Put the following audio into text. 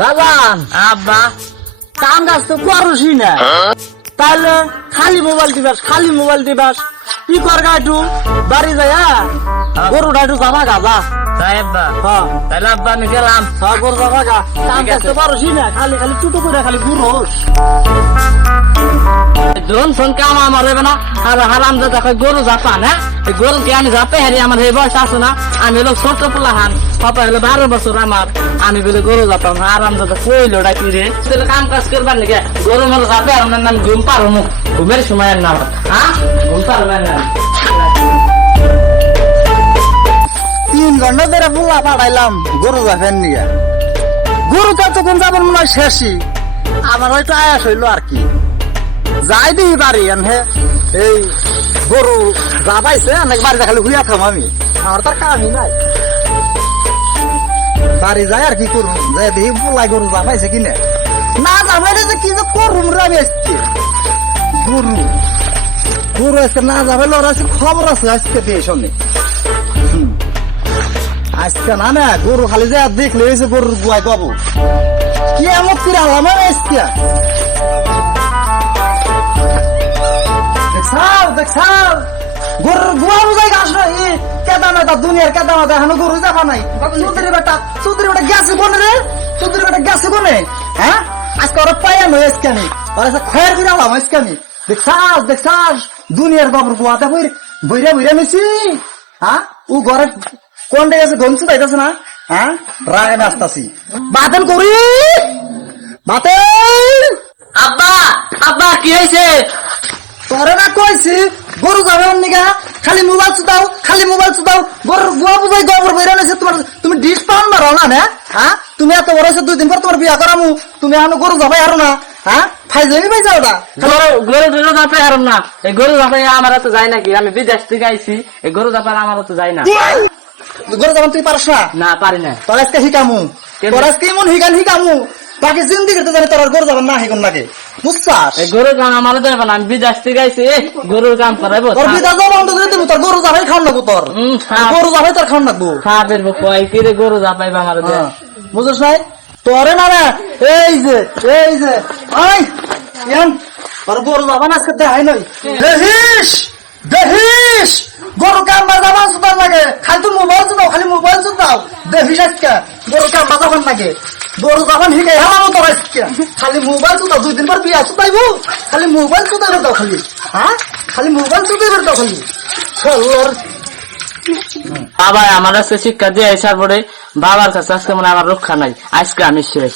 বাজান আব্বা কাম কাজ তো করছি না, তাহলে খালি মোবাইল দিবাস কি কর গাইটু বাড়ি যায় গরু ডাইটু যাবা গাজা। তাই আব্বা হ্যাঁ তাহলে আব্বা আমি গেলাম। গরু যাবা গা, কাম কাজ তো পারছি না, খালি চুটো করে খালি গুড় জন ফোন কাম আমার হবে না, আর হারাম দাদা গরু জাপা না, গরু কে আমি জাপে হারি আমার এই বয়স আসো না, আমি হলো ছোট পোলা হান, পাপা হলো 12 বছর আমার, আমি বলে গরু জাপাম না, আরাম দাদা কইলো ডাকি রে তাহলে কাম কাজ করবার নাকি গরু মরু জাপে আর নাম ঘুম পারো মুখ ঘুমের সময় না হ্যাঁ ঘুম পারো না। 3 ঘন্টা ধরে পোলা পাঠাইলাম গরু যাবেন নিয়ে, গরু তো তখন যাবেন মনে হয় শেষই, আমার হয়তো আয়াস হইলো আর কি যাই দিই বাড়ি আনহে এই গরু যাবাইছে অনেক বাড়িতে খালি হুইয়া থাম আমি, আমার তার কামই নাই, বাড়ি যাই আর কি করুন যাই দেখি পোলাই গরু যাবাইছে কিনে না যাবাইলে যে কি যে করুম রে আমি আজকে গরু আজকে না যাবাইলে ওর আজকে খবর আছে আজকে দিয়ে শোনে আজকে না গরু খালি যে দেখলে হয়েছে গরুর গুয়াই পাবো কি এমন করে আলাম আজকে দেখছাও গরুর গুয়া বুঝাই গাছ নাই কেদা নাই তার দুনিয়ার কেদা মাথা এখনো গরু যাবা নাই চৌধুরী বেটা গেছে কোনে রে চৌধুরী বেটা গেছে কোনে হ্যাঁ আজকে ওরা পাইয়া নয় আজকে আমি ওরা খয়ের করে আলাম আজকে আমি দেখছাস দুনিয়ার বাবুর গুয়াতে বইরা নিছি হ্যাঁ ও ঘরে কোনটা গেছে গমছু পাইতেছে না হ্যাঁ রাগে আসতাছি বাতেন করি বাতেন আব্বা আব্বা কি হয়েছে? তোরে না কইছি গরু যাবে অন্যিকা খালি মোবাইল চুদাও গরুর গুয়া বুঝাই গোবর বইরা নিছে তোমার তুমি ডিশ পাউন মারো না না হ্যাঁ তুমি এত বড় হয়েছে 2 দিন পর তোমার বিয়া করামু তুমি এখন গরু যাবাই আরো না হ্যাঁ ফাইজামি পাই যাওটা গরু জাপে হারম না, এই গরু জাপে আমার তো যায় নাকি, আমি বিদেশ থেকে আইছি, এই গরু জাপার আমার তো যায় না। গরু যাবেন তুই পারস না? না পারি না। তোর আজকে শিকামু তোর আজকে এমন হিকামু বাকি জিন্দিগি তো জানি তোর গরু যাবেন না হিকন লাগে বুঝছাস? এই গরুর কাম আমার দেবে না, আমি বিদেশ থেকে আইছি, গরুর কাম করাইবো। তোর বিদা যাবো বন্ধ করে দেবো, তোর গরু যাবাই খাওয়ান লাগবো, গরু যাবাই তোর খাওয়ান লাগবো। খাপের কয় কি রে গরু জাপাইবা আমার বুঝছ নাই তোরে না এই যে ওই তোর গরু যাবান আজকে দেখাই নই দেখিস গরু কাম বাজাবা সুদার লাগে খালি তুই খালি মোবাইল চুদাও দেখিস আজকে গরু কাম বাজাবান লাগে গরু যাবান হিকে হেলাম তোর আজকে খালি মোবাইল চুদাও 2 দিন পর বিয়া চুদাইবো খালি মোবাইল চুদাই দাও খালি হ্যাঁ খালি মোবাইল চুদাই দাও খালি চল বাবা আমার আজকে শিক্ষা দিয়ে আসার পরে বাবার কাছে আজকে মনে আমার রক্ষা নাই, আজকে আমি শেষ।